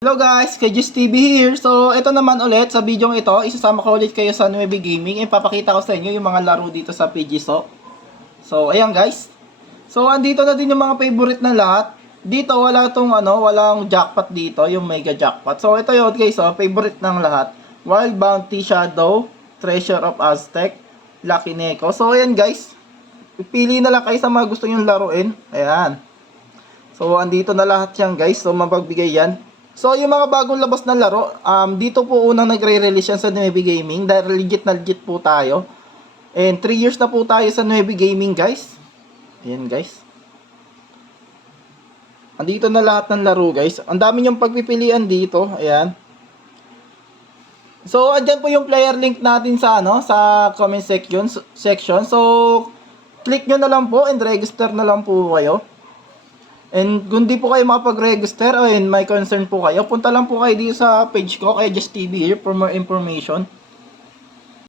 Hello guys, kay Just TV here. So, ito naman ulit sa video ito, isasama ko ulit kayo sa Nueve Gaming. Ipapakita ko sa inyo yung mga laro dito sa PGSO. So, ayan guys. So, andito na din yung mga favorite na lahat. Dito wala tong walang jackpot dito, yung mega jackpot. So, ito yun guys, favorite ng lahat. Wild Bounty Shadow, Treasure of Aztec, Lucky Neko. So, ayan guys. Pipili na lang kayo sa mga gusto nyong laruin. Ayan. So, andito na lahat yan guys. So, mapagbigay yan. So, yung mga bagong labas na laro, dito po unang nagre-release yan sa Nueve Gaming. Dahil legit na legit po tayo. And 3 years na po tayo sa Nueve Gaming, guys. Ayan, guys. Andito na lahat ng laro, guys. Ang dami niyong pagpipilian dito. Ayan. So, andyan po yung player link natin sa, sa comment section. So, click nyo na lang po and register na lang po kayo. And kung di po kayo makapag-register, ayun, may concern po kayo, punta lang po kayo dito sa page ko, kay Just TV here for more information.